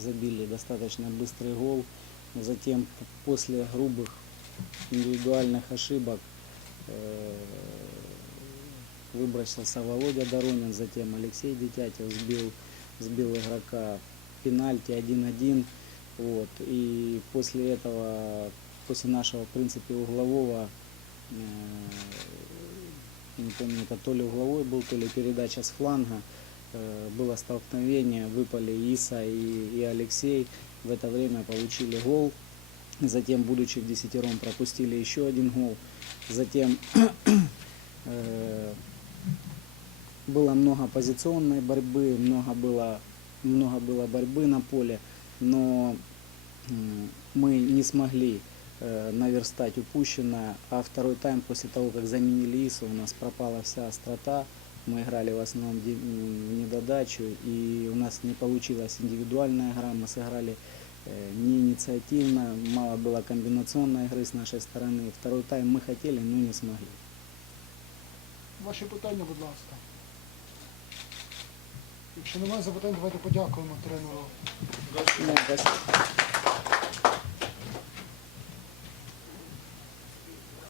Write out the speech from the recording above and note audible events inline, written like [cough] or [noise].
забили достаточно быстрый гол. Затем п- после грубых индивидуальных ошибок э, выбросился Володя Доронин, затем Алексей Дитятев сбил, сбил игрока пенальти 1-1. Вот. И после этого, после нашего, в принципе, углового, э, не помню, это то ли угловой был, то ли передача с фланга, было столкновение, выпали Иса и, и Алексей. В это время получили гол. Затем, будучи в десятером, пропустили еще один гол. Затем [clears throat] э, было много позиционной борьбы, много было, много было борьбы на поле, но мы не смогли э, наверстать упущенное, а второй тайм после того, как заменили Ису, у нас пропала вся острота, мы играли в основном де- м, недодачу, и у нас не получилась индивидуальная игра, мы сыграли э, не инициативно, мало было комбинационной игры с нашей стороны. Второй тайм мы хотели, но не смогли. Ваші питання, будь ласка. Якщо немає запитань, давайте подякуємо тренеру. Ну, спасибо.